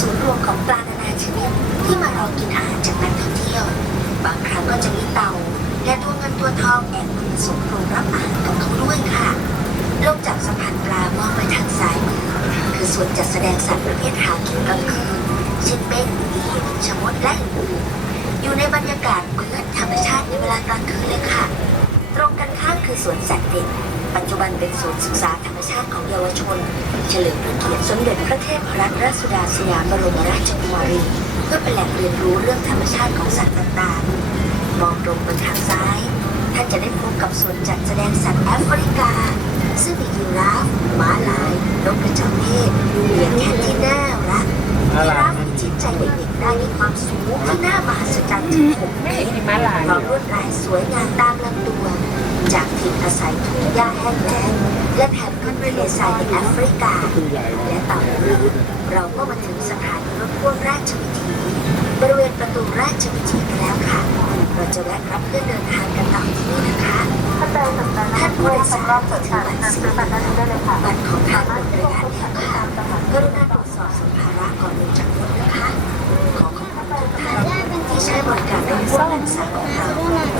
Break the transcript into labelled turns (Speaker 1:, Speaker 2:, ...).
Speaker 1: ศูนย์รวมของปลานานาชนิดที่มารอกินอาหารจากนักท่องเที่ยว บางครั้งก็จะมีเต่าและตัวเงินตัวทองแอบมาผสมโรงรับอาหารของเขาด้วยค่ะลงจากสะพานปลามองไปทางซ้ายมือคือส่วนจัดแสดงสัตว์ประเภทหากินกลางคืนเช่นเป็ดดีชะมดและอื่นๆอยู่ในบรรยากาศเหมือนธรรมชาติในเวลากลางคืนเลยค่ะ ตรงกันข้ามคือสวนสัตว์เด็ก ปัจจุบันเป็นศูนย์ศึกษาธรรมชาติของเยาวชน เฉลิมพระเกียรติสมเด็จพระเทพรัตนราชสุดาสยามบรมราชกุมารี เพื่อเป็นแหล่งเรียนรู้เรื่องธรรมชาติของสัตว์ต่างๆ มองตรงไปทางซ้าย ท่านจะได้พบกับสวนจัดแสดงสัตว์แอฟริกา ซึ่งมียีราฟม้าลายนกกระจอกเทศเลียงแค่ที่น่ารักยีราฟมีจิตใจเด็กๆได้ในความสูงที่น่ามหัศจรรย์ถึงหกเมตร
Speaker 2: ม้าลาย
Speaker 1: พร้อมลวดลายสวยงามตามลำตัว จากถิ่นอาศัยทุ่งหญ้าแห้งแล้งและแผ่นพื้นทะเลทรายในแอฟริกา และต่อเรืองเราก็มาถึงสถานีรถพ่วงราชวิถีบริเวณประตูราชวิถีกันแล้วค่ะ เราจะแวะรับเพื่อเดินทางกันต่อที่นี่นะคะท่านผู้โดยสารที่ถือบัตรสีบัตรของทางบริการแล้วค่ะกรุณาตรวจสอบสัมภาระก่อนลงจากรถนะคะ ขอขอบคุณทุกท่านที่ใช้บริการรถพ่วงนักศึกษาของเรา